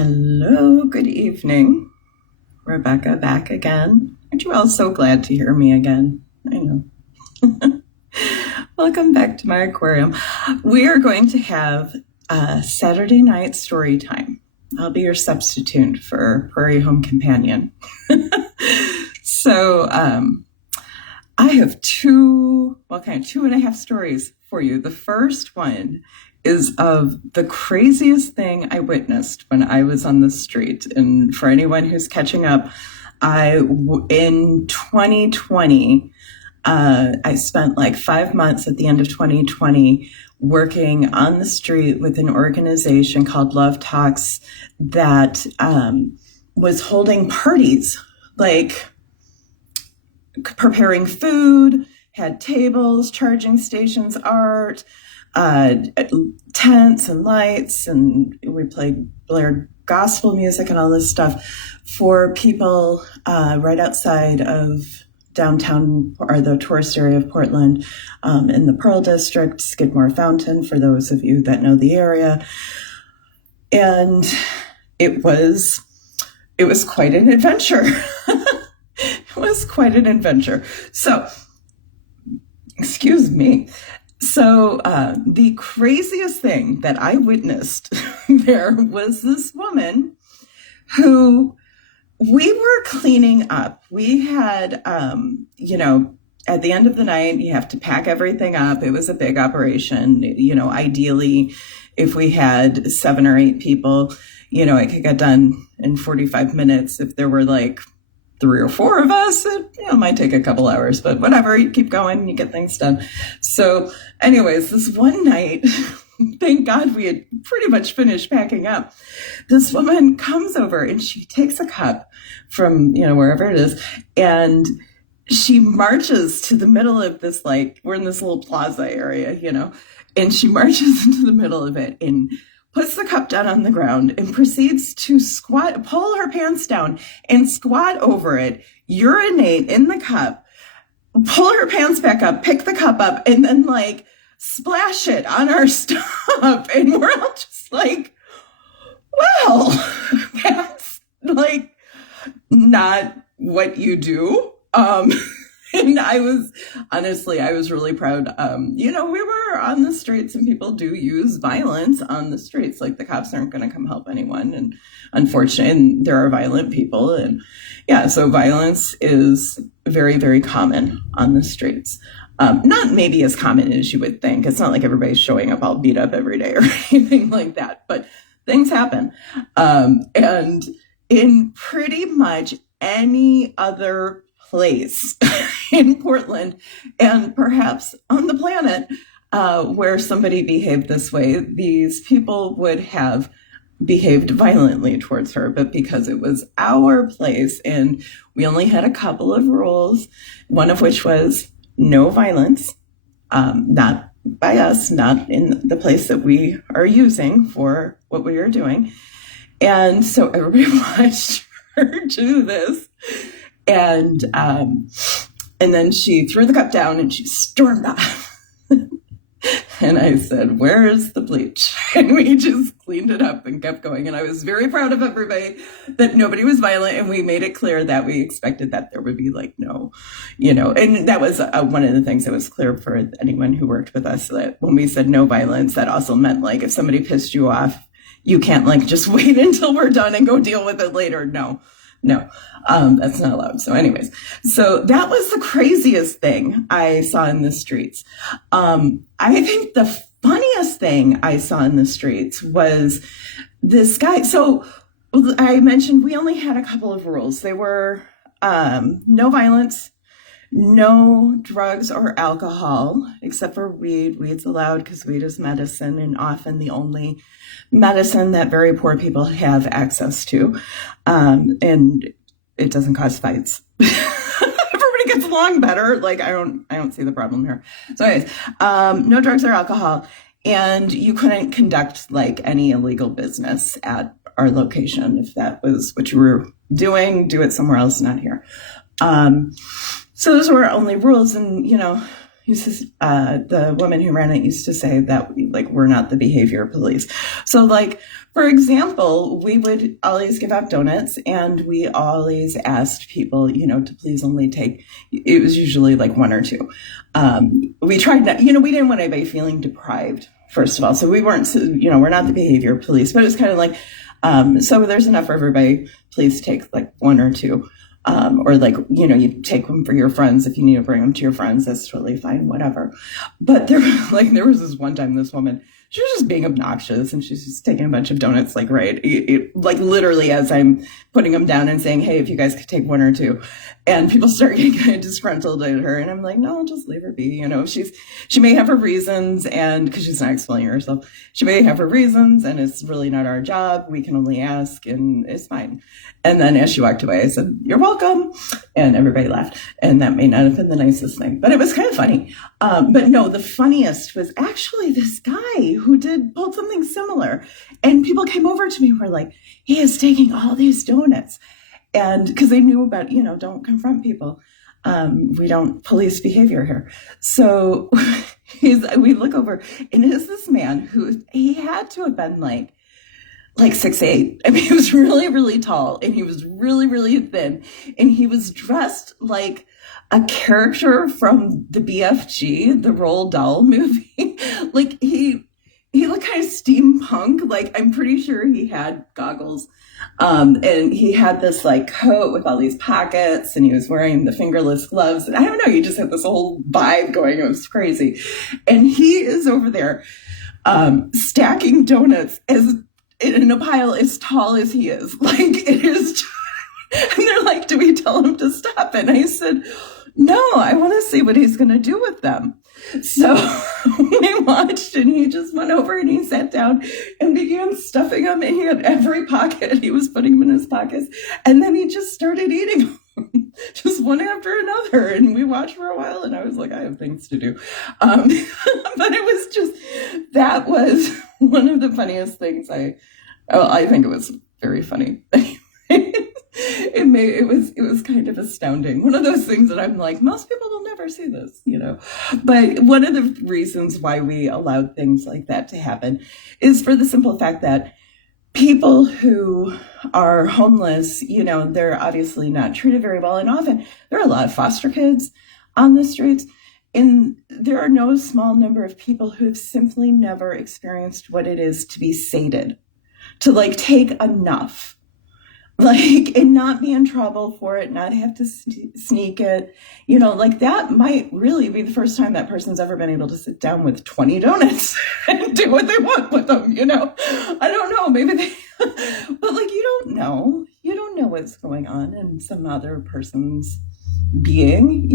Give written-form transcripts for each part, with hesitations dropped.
Hello, good evening. Rebecca back again. Aren't you all so glad to hear me again? I know. Welcome back to my aquarium. We are going to have a Saturday night story time. I'll be your substitute for Prairie Home Companion. So I have two and a half stories for you. The first one is of the craziest thing I witnessed when I was on the street. And for anyone who's catching up, in 2020, I spent like 5 months at the end of 2020 working on the street with an organization called Love Talks that was holding parties, like preparing food, had tables, charging stations, art, tents and lights, and we blared gospel music and all this stuff for people right outside of downtown, or the tourist area of Portland, in the Pearl District, Skidmore Fountain, for those of you that know the area. And it was quite an adventure. It was quite an adventure. So, excuse me. So the craziest thing that I witnessed there was this woman who we were cleaning up. We had, at the end of the night, you have to pack everything up. It was a big operation. Ideally, if we had 7 or 8 people, it could get done in 45 minutes. If there were like 3 or 4 of us, it might take a couple hours, but whatever, you keep going, you get things done. So anyways, this one night, thank God we had pretty much finished packing up. This woman comes over and she takes a cup from, wherever it is, and she marches to the middle of this, like, we're in this little plaza area, and she marches into the middle of it and puts the cup down on the ground and proceeds to pull her pants down and squat over it, urinate in the cup, pull her pants back up, pick the cup up, and then like splash it on our stuff. And we're all just like, well, that's like not what you do. And I was really proud. We were on the streets and people do use violence on the streets. Like, the cops aren't going to come help anyone. And unfortunately, there are violent people. And yeah, so violence is very, very common on the streets. Not maybe as common as you would think. It's not like everybody's showing up all beat up every day or anything like that, but things happen. And in pretty much any other place in Portland and perhaps on the planet where somebody behaved this way, these people would have behaved violently towards her. But because it was our place and we only had a couple of rules, one of which was no violence, not by us, not in the place that we are using for what we are doing. And so everybody watched her do this. And then she threw the cup down and she stormed off. And I said, "Where is the bleach?" And we just cleaned it up and kept going. And I was very proud of everybody that nobody was violent. And we made it clear that we expected that there would be like no, and that was one of the things that was clear for anyone who worked with us, that when we said no violence, that also meant like if somebody pissed you off, you can't like just wait until we're done and go deal with it later. No, that's not allowed. So anyways, so that was the craziest thing I saw in the streets. I think the funniest thing I saw in the streets was this guy. So I mentioned we only had a couple of rules. They were no violence, no drugs or alcohol, except for weed. Weed's allowed because weed is medicine, and often the only medicine that very poor people have access to. And it doesn't cause fights. Everybody gets along better. Like, I don't see the problem here. So anyways, no drugs or alcohol. And you couldn't conduct like any illegal business at our location. If that was what you were doing, do it somewhere else, not here. So those were our only rules. And, the woman who ran it used to say that like we're not the behavior police. So like, for example, we would always give out donuts, and we always asked people, to please only take, it was usually like one or two. We tried not, we didn't want anybody feeling deprived, first of all. So we weren't, we're not the behavior police, but it's kind of like, so there's enough for everybody, please take like one or two. Or like, you take them for your friends. If you need to bring them to your friends, that's totally fine, whatever. But there was this one time, this woman, she was just being obnoxious, and she's just taking a bunch of donuts, like, right, like literally as I'm putting them down and saying, hey, if you guys could take one or two. And people start getting kind of disgruntled at her. And I'm like, no, just leave her be. She may have her reasons, and because she's not explaining herself, she may have her reasons, and it's really not our job. We can only ask, and it's fine. And then as she walked away, I said, you're welcome. And everybody laughed. And that may not have been the nicest thing, but it was kind of funny. But no, the funniest was actually this guy who pulled something similar. And people came over to me and were like, he is taking all these donuts. And because they knew about, don't confront people. We don't police behavior here. So we look over, and it is this man who, he had to have been like 6'8". I mean, he was really, really tall, and he was really, really thin, and he was dressed like a character from the BFG, the Roald Dahl movie. Like he looked kind of steampunk. Like, I'm pretty sure he had goggles. And he had this like coat with all these pockets, and he was wearing the fingerless gloves. And I don't know, you just had this whole vibe going. It was crazy. And he is over there, stacking donuts in a pile as tall as he is. Like, it is. And they're like, do we tell him to stop? And I said, no, I want to see what he's going to do with them. So we watched, and he just went over and he sat down and began stuffing them. And he had every pocket. He was putting them in his pockets. And then he just started eating them, just one after another. And we watched for a while, and I was like, I have things to do. But it was just, that was one of the funniest things. I think it was very funny. It was kind of astounding. One of those things that I'm like, most people will never see this, But one of the reasons why we allowed things like that to happen is for the simple fact that people who are homeless, they're obviously not treated very well. And often there are a lot of foster kids on the streets. And there are no small number of people who have simply never experienced what it is to be sated, to like take enough, like, and not be in trouble for it, not have to sneak it, like that might really be the first time that person's ever been able to sit down with 20 donuts and do what they want with them, I don't know, maybe they, but like, you don't know what's going on in some other person's being,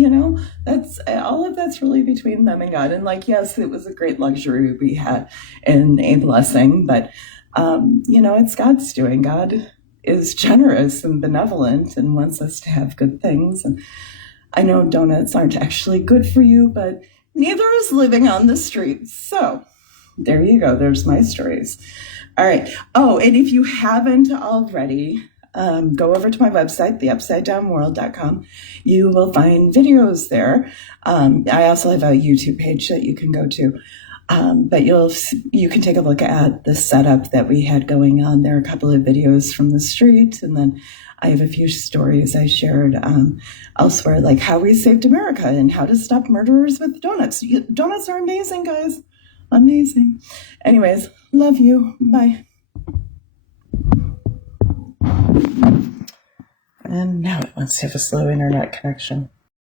that's all of that's really between them and God. And like, yes, it was a great luxury we had and a blessing, but, it's God's doing. God is generous and benevolent and wants us to have good things. And I know donuts aren't actually good for you, but neither is living on the streets. So there you go. There's my stories. All right. Oh, and if you haven't already, go over to my website, theupsidedownworld.com. You will find videos there. I also have a YouTube page that you can go to. But you can take a look at the setup that we had going on. There are a couple of videos from the street, and then I have a few stories I shared elsewhere, like how we saved America and how to stop murderers with donuts. Donuts are amazing, guys. Amazing. Anyways, love you. Bye. And now it wants to have a slow internet connection.